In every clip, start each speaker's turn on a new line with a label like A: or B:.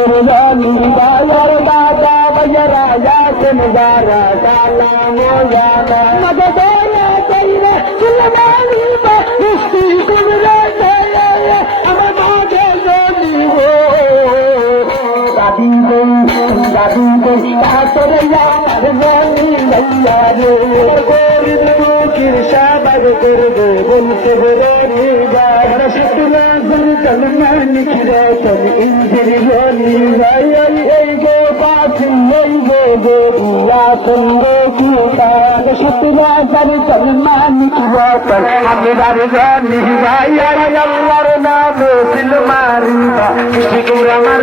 A: మురుగాని బాయర దాదా బజరాజా కుమారా కాలామో జానా మగదేన కైన కులమాని బ ముస్తి కుమరాజా seal Mariba শিকুর আমার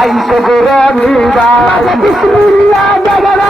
A: আইসে গোরা বা বিসমিল্লাহ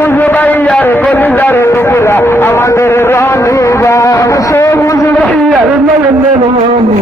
A: নয়নের মনি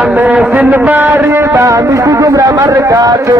A: নামে সিল মারিবা একটু তোমরা আমার কাছে।